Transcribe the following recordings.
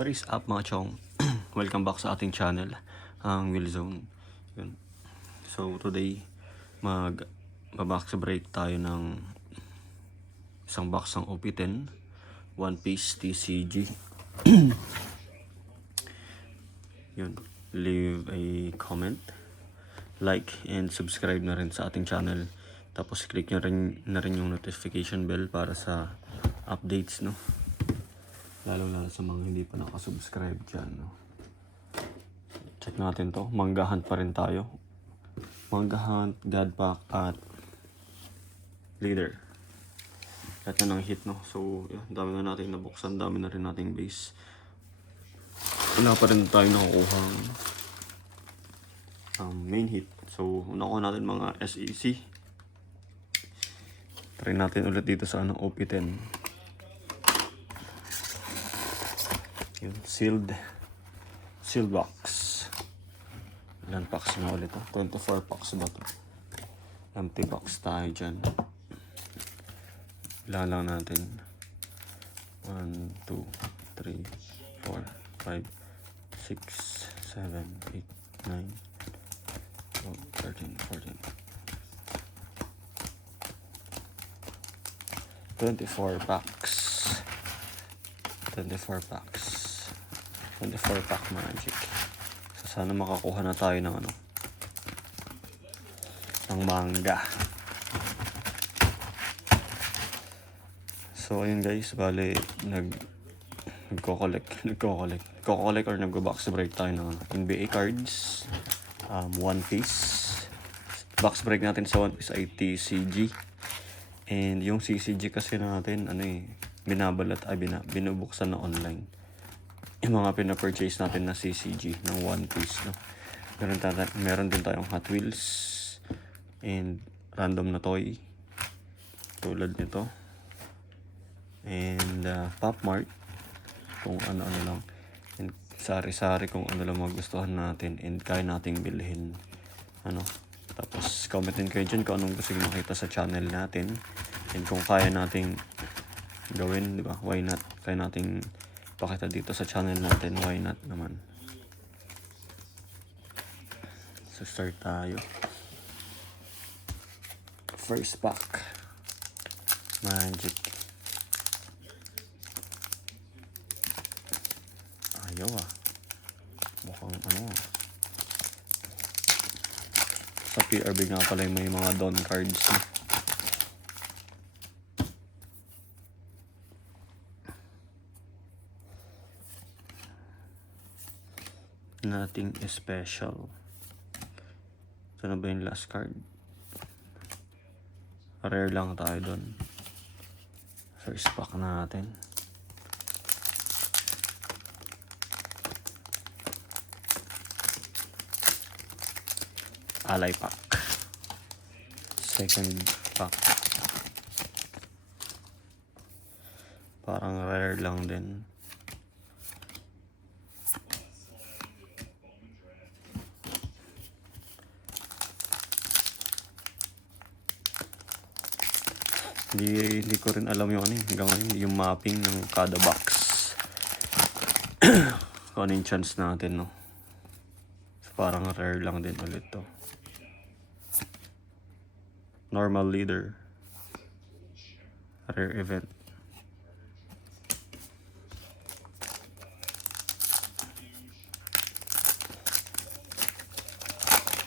What is up mga chong? Welcome back sa ating channel, ang Willzone. Yun. So today, mag-box break tayo ng isang box ng OP10 One Piece TCG. Yun. Leave a comment, like, and subscribe na rin sa ating channel. Tapos click nyo na rin yung notification bell para sa updates, no? Lalo sa mga hindi pa nakasubscribe dyan, no? Check natin to. Manga Hunt pa rin tayo. Manga Hunt, God Pack, at Leader. Lahat na ng hit, no? So, dami na natin nabuksan. Dami na rin nating base. Wala pa rin tayo nakukuha main hit. So, nakuha natin mga SEC. Try natin ulit dito sa OP10. Yun, sealed box. Ilan packs na ulit, 24 packs ba to? Empty box tayo dyan. Ilan lang natin. 1, 2, 3, 4, 5, 6, 7, 8, 9, 12, 13, 14, 24 packs. 24 packs. 24 pack magic. So sana makakuha na tayo ng ng manga. So ayun guys, bale nagko-collect or nagbo-box break tayo ng NBA cards, One Piece. Box break natin sa One Piece ay TCG. And yung CCG kasi natin binubuksan na online. Yung mga pina-purchase natin na CCG ng One Piece, no? Meron din tayong Hot Wheels and random na toy tulad nito, and Pop Mart kung ano-ano lang, and sari-sari kung ano lang magustuhan natin and kaya nating bilhin, tapos comment din kayo dyan kung anong gusto nyo makita sa channel natin, and kung kaya nating gawin, di ba, why not, kaya nating pakita dito sa channel natin, why not naman. So start tayo. First pack, magic. Ayaw mukhang sa PRB nga pala may mga Don cards, no? Nothing special. Ito na ba yung last card? Rare lang tayo doon. First pack natin. Alay pack. Second pack. Parang rare lang din. Hindi ko rin alam yung hanggang ngayon, yung mapping ng kada box. Kung ano yung chance natin, no? So, parang rare lang din ulit to. Normal Leader. Rare event.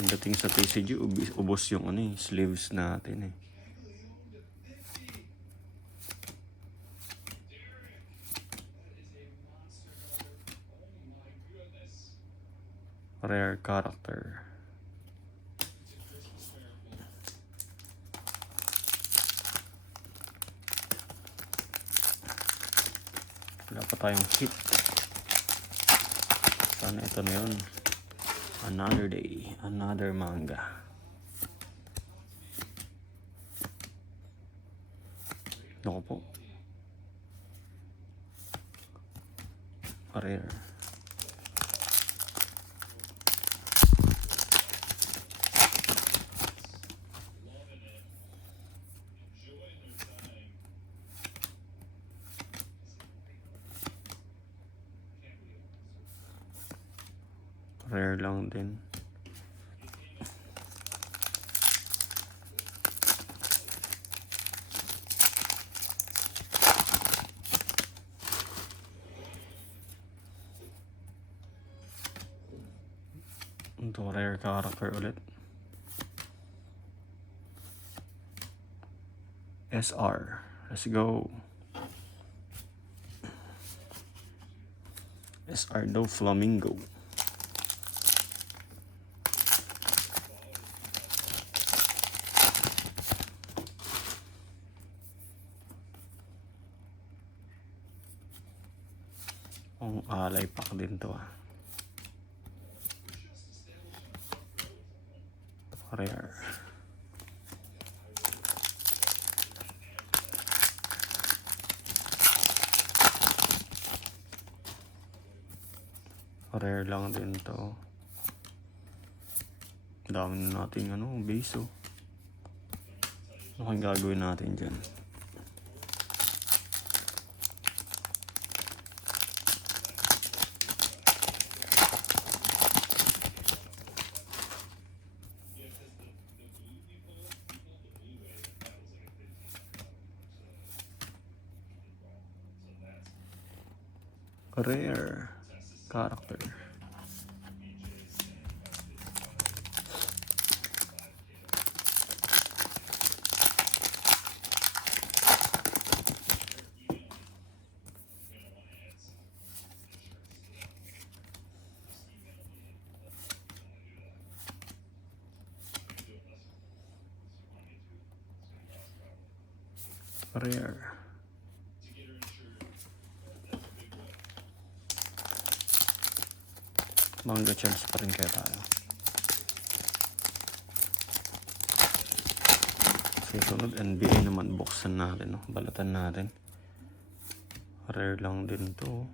Pagdating sa TCG, ubos yung sleeves natin Rare character. Wala pa tayong hit. Sana ito na yun. Another day, another manga. Naku po. Rare. Rare lang din. Ito, rare character ulit. SR. Let's go. SR daw, Flamingo. Ang alay pack din to ah. Rare. Rare lang din to. Dami na natin base oh. Ano kayong gagawin natin dyan? Rare character. Rare. Manga chance pa rin kaya tayo. Susunod NBA naman, buksan natin balatan natin. Rare lang din to.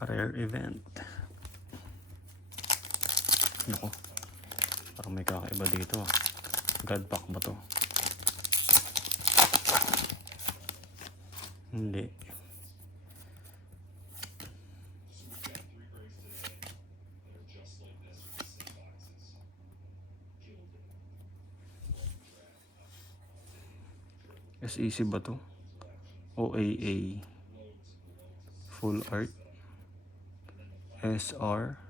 Rare event. Nako, parang may kakaiba dito ah. God pack ba to? Hindi. SEC ba to? OAA full art. SR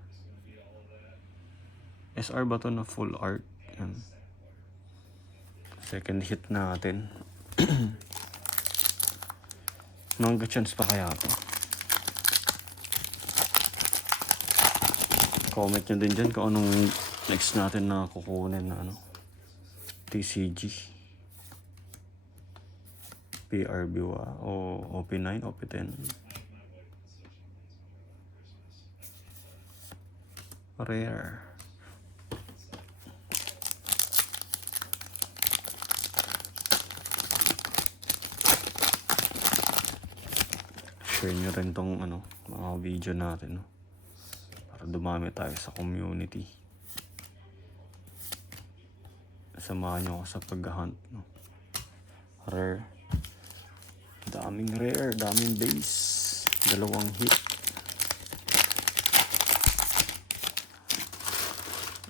ba to na full art? Yan. Second hit natin. Manga chance pa kaya to? Comment nyo din dyan kung anong next natin na kukunin na TCG, PRB o OP9, OP10. Rare. Share nyo rin tong mga video natin para dumami tayo sa community. Samahan nyo ako sa pag-hunt Rare. Daming rare, daming base, 2 hit.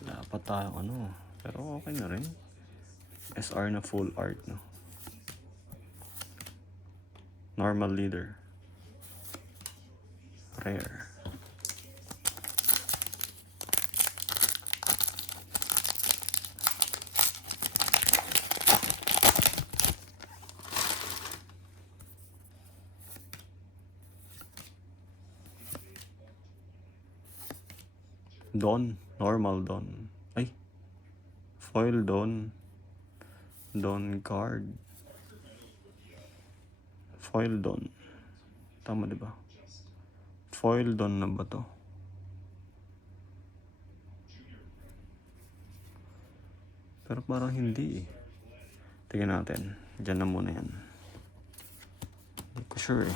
Wala pa tayong pero okay na rin. SR na full art normal leader. Rare. Don, normal Don. Ay, foil Don. Don card. Foil Don. Tama diba? Foil Don na ba to? Pero parang hindi Tingnan natin. Diyan na muna yan. Hindi ko sure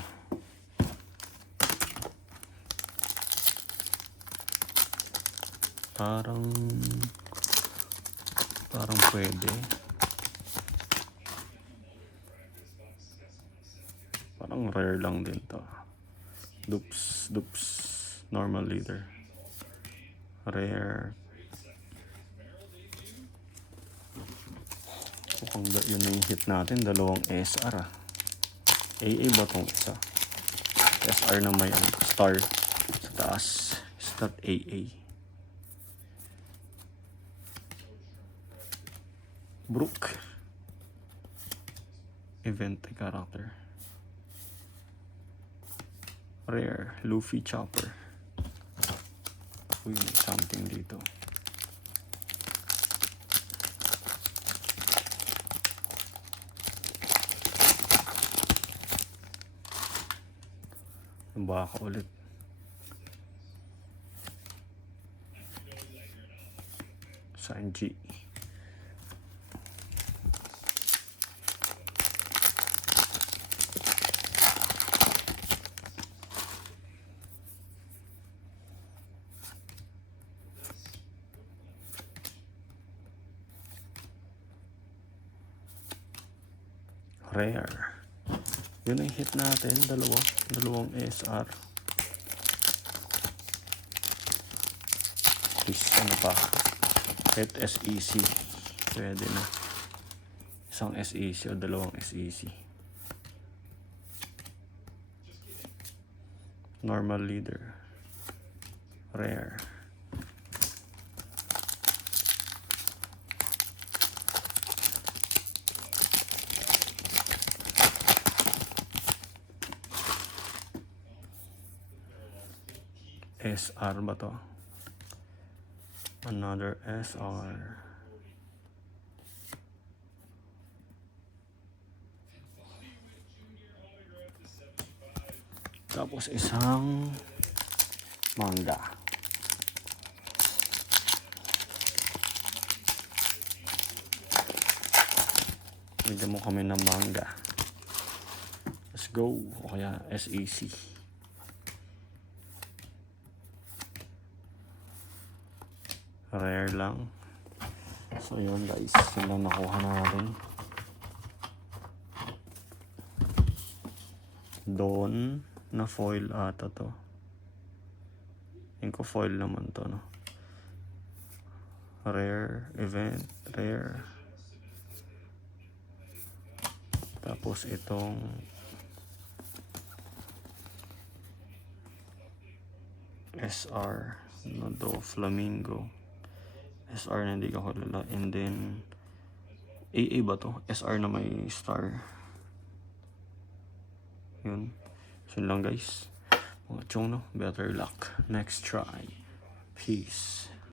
Parang pwede. Itong rare lang din to. Dupes. Normal leader. Rare. Mukhang yun na yung hit natin. Dalawang SR ah. AA ba tong isa? SR na may star sa taas. Stat AA. Brook. Event character. Rare. Luffy Chopper. Uy, may something dito. Baka ulit. Sanji. Rare. Yun ang hit natin. Dalawang SR. Please, ano pa? Hit SEC. Pwede na. Isang SEC o dalawang SEC. Normal leader. Rare. SR ba to? Another SR. Tapos isang manga. Bigyan mo kami ng manga. Let's go. O kaya SEC. Rare lang. So yun guys, yun lang nakuha natin. Dawn na foil ata to. Yung ko foil naman to, no? Rare, event, rare. Tapos itong SR, Nodo Flamingo. SR na hindi ko kilala. And then AA ba to? SR na may star. Yun. So yun lang guys. Mga chong, no? Better luck. Next try. Peace.